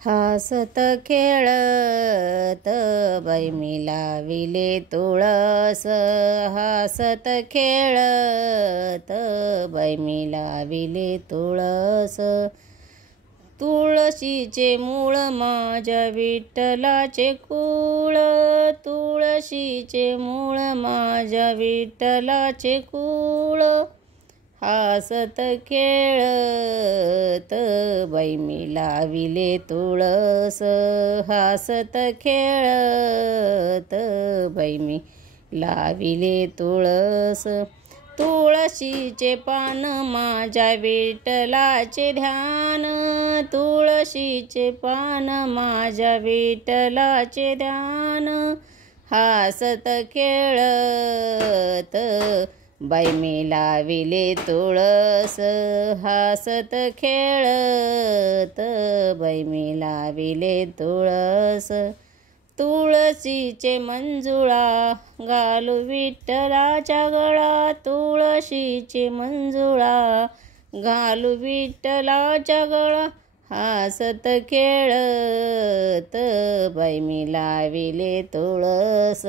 हासत खेळत बाई मी लाविले तुळस, हासत खेळत बाई मी लाविले तुळस। तुळशीचे मूळ माझ्या विठ्ठलाचे कुळ, तुळशीचे मूळ माझ्या विठ्ठलाचे कुळ। हासत खेळत बाई मी लाविले तुळस, हासत खेळत बाई मी लाविले तुळस। तुळशीचे पान माझ्या विठ्ठलाचे ध्यान, तुळशीचे पान माझ्या विठ्ठलाचे ध्यान। हासत खेळत बाई मी लाविले तुळस, हासत खेळत बाई मी लाविले तुळस। तुळशीचे मंजुळा घालू विठ्ठलाच्या गळा, तुळशीचे मंजुळा घालू विठ्ठलाच्या गळा। हासत खेळत बाई मी लाविले तुळस,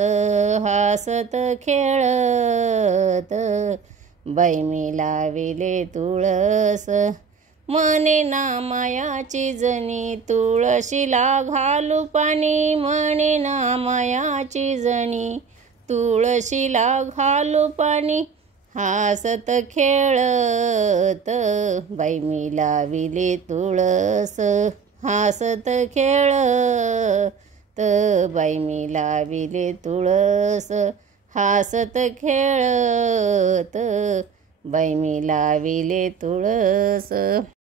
हासत खेळत बाई मी लाविले तुळस। म्हणे ना मायाची जणी तुळशीला घालू पाणी, म्हणे ना मायाची जणी तुळशीला घालू पाणी। हासत खेळत बाई मी लाविले तुळस, हासत खेळत बाई मी लाविले तुळस, हासत खेळत बाई मी लाविले तुळस।